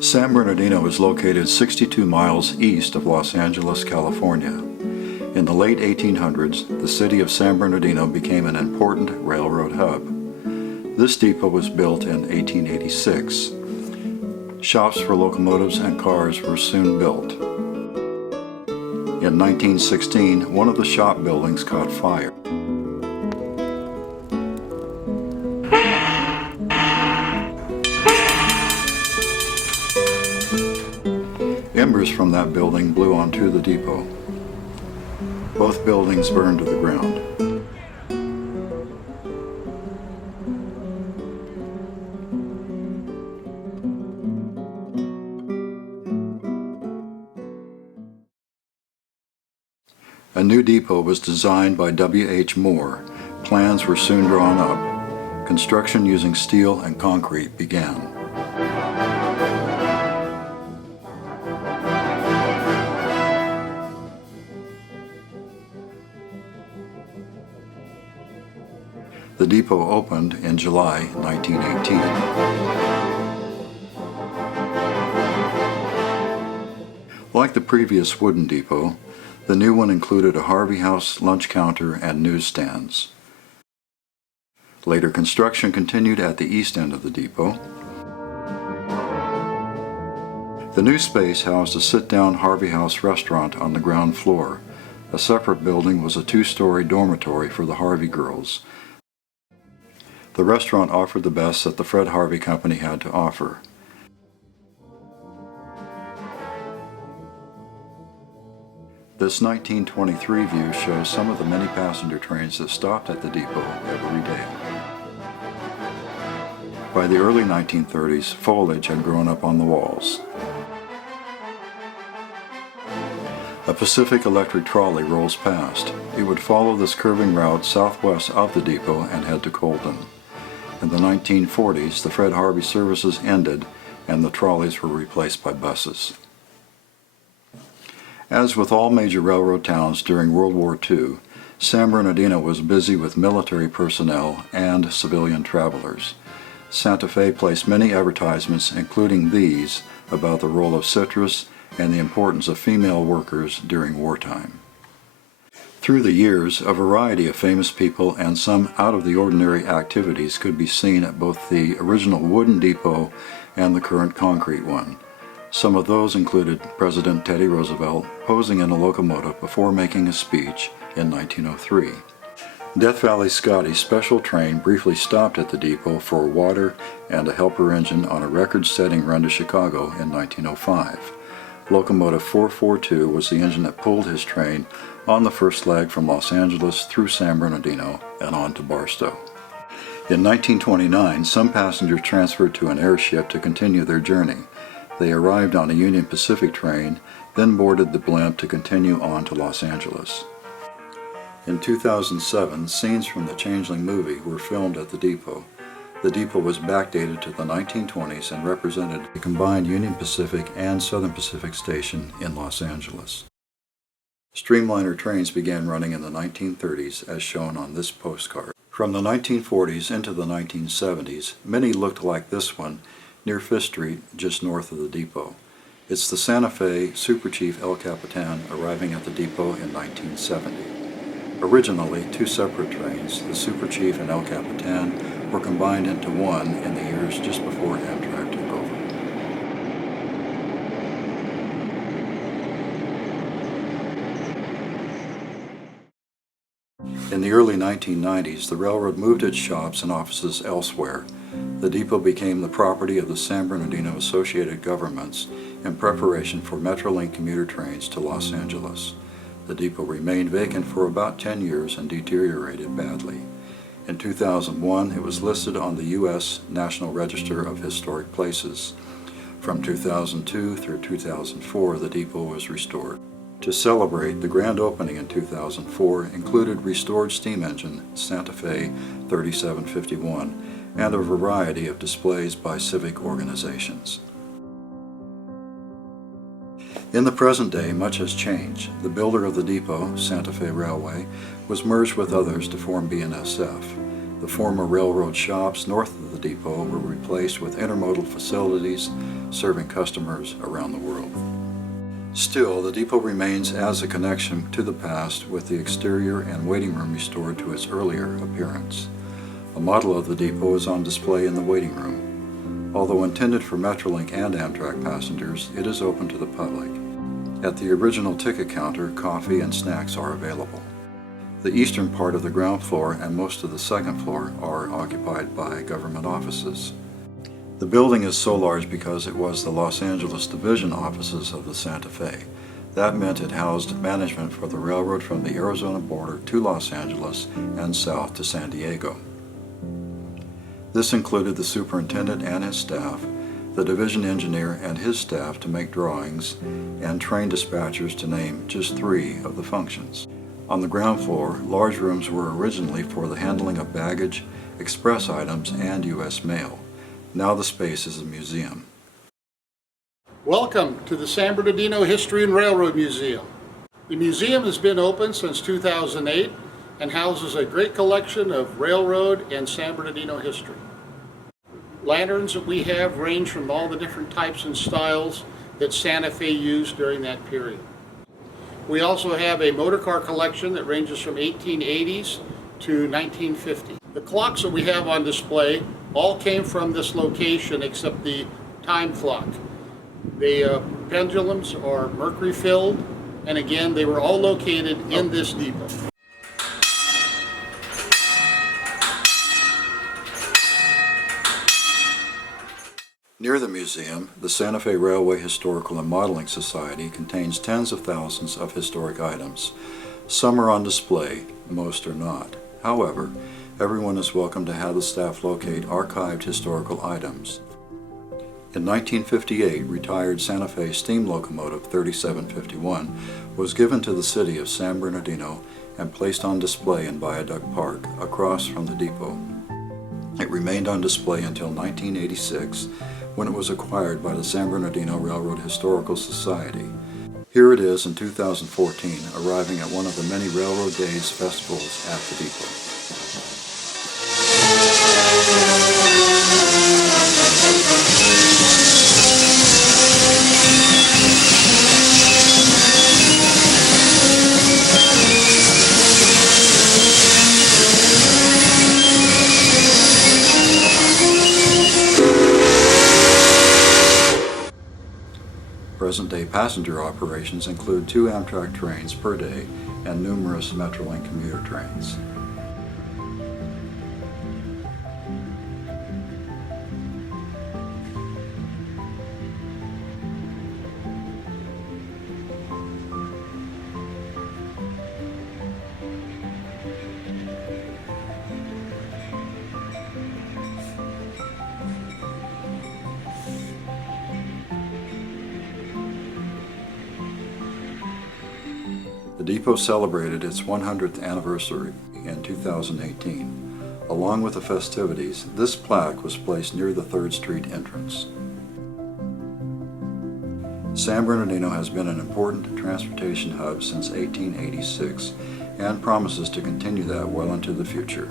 San Bernardino is located 62 miles east of Los Angeles, California. In the late 1800s, the city of San Bernardino became an important railroad hub. This depot was built in 1886. Shops for locomotives and cars were soon built. In 1916, one of the shop buildings caught fire. Embers from that building blew onto the depot. Both buildings burned to the ground. A new depot was designed by W.H. Moore. Plans were soon drawn up. Construction using steel and concrete began. The depot opened in July 1918. Like the previous wooden depot, the new one included a Harvey House lunch counter and newsstands. Later construction continued at the east end of the depot. The new space housed a sit-down Harvey House restaurant on the ground floor. A separate building was a two-story dormitory for the Harvey girls. The restaurant offered the best that the Fred Harvey Company had to offer. This 1923 view shows some of the many passenger trains that stopped at the depot every day. By the early 1930s, foliage had grown up on the walls. A Pacific Electric trolley rolls past. It would follow this curving route southwest of the depot and head to Colton. In the 1940s, the Fred Harvey services ended and the trolleys were replaced by buses. As with all major railroad towns during World War II, San Bernardino was busy with military personnel and civilian travelers. Santa Fe placed many advertisements, including these, about the role of citrus and the importance of female workers during wartime. Through the years, a variety of famous people and some out-of-the-ordinary activities could be seen at both the original wooden depot and the current concrete one. Some of those included President Teddy Roosevelt posing in a locomotive before making a speech in 1903. Death Valley Scotty's special train briefly stopped at the depot for water and a helper engine on a record-setting run to Chicago in 1905. Locomotive 442 was the engine that pulled his train on the first leg from Los Angeles through San Bernardino and on to Barstow. In 1929, some passengers transferred to an airship to continue their journey. They arrived on a Union Pacific train, then boarded the blimp to continue on to Los Angeles. In 2007, scenes from the Changeling movie were filmed at the depot. The depot was backdated to the 1920s and represented a combined Union Pacific and Southern Pacific station in Los Angeles. Streamliner trains began running in the 1930s as shown on this postcard. From the 1940s into the 1970s, many looked like this one near 5th Street, just north of the depot. It's the Santa Fe Super Chief El Capitan arriving at the depot in 1970. Originally, two separate trains, the Super Chief and El Capitan, were combined into one in the years just before Amtrak took over. In the early 1990s, the railroad moved its shops and offices elsewhere. The depot became the property of the San Bernardino Associated Governments in preparation for Metrolink commuter trains to Los Angeles. The depot remained vacant for about 10 years and deteriorated badly. In 2001, it was listed on the U.S. National Register of Historic Places. From 2002 through 2004, the depot was restored. To celebrate, the grand opening in 2004 included restored steam engine Santa Fe 3751 and a variety of displays by civic organizations. In the present day, much has changed. The builder of the depot, Santa Fe Railway, was merged with others to form BNSF. The former railroad shops north of the depot were replaced with intermodal facilities, serving customers around the world. Still, the depot remains as a connection to the past, with the exterior and waiting room restored to its earlier appearance. A model of the depot is on display in the waiting room. Although intended for Metrolink and Amtrak passengers, it is open to the public. At the original ticket counter, coffee and snacks are available. The eastern part of the ground floor and most of the second floor are occupied by government offices. The building is so large because it was the Los Angeles division offices of the Santa Fe. That meant it housed management for the railroad from the Arizona border to Los Angeles and south to San Diego. This included the superintendent and his staff, the division engineer and his staff to make drawings, and train dispatchers, to name just 3 of the functions. On the ground floor, large rooms were originally for the handling of baggage, express items, and U.S. mail. Now the space is a museum. Welcome to the San Bernardino History and Railroad Museum. The museum has been open since 2008 and houses a great collection of railroad and San Bernardino history. Lanterns that we have range from all the different types and styles that Santa Fe used during that period. We also have a motor car collection that ranges from 1880s to 1950. The clocks that we have on display all came from this location except the time clock. The pendulums are mercury filled, and again they were all located in this depot. Near the museum, the Santa Fe Railway Historical and Modeling Society contains tens of thousands of historic items. Some are on display, most are not. However, everyone is welcome to have the staff locate archived historical items. In 1958, retired Santa Fe steam locomotive 3751 was given to the city of San Bernardino and placed on display in Viaduct Park, across from the depot. It remained on display until 1986, when it was acquired by the San Bernardino Railroad Historical Society. Here it is in 2014, arriving at one of the many Railroad Days festivals at the depot. Present-day passenger operations include 2 Amtrak trains per day and numerous Metrolink commuter trains. The depot celebrated its 100th anniversary in 2018. Along with the festivities, this plaque was placed near the 3rd Street entrance. San Bernardino has been an important transportation hub since 1886 and promises to continue that well into the future.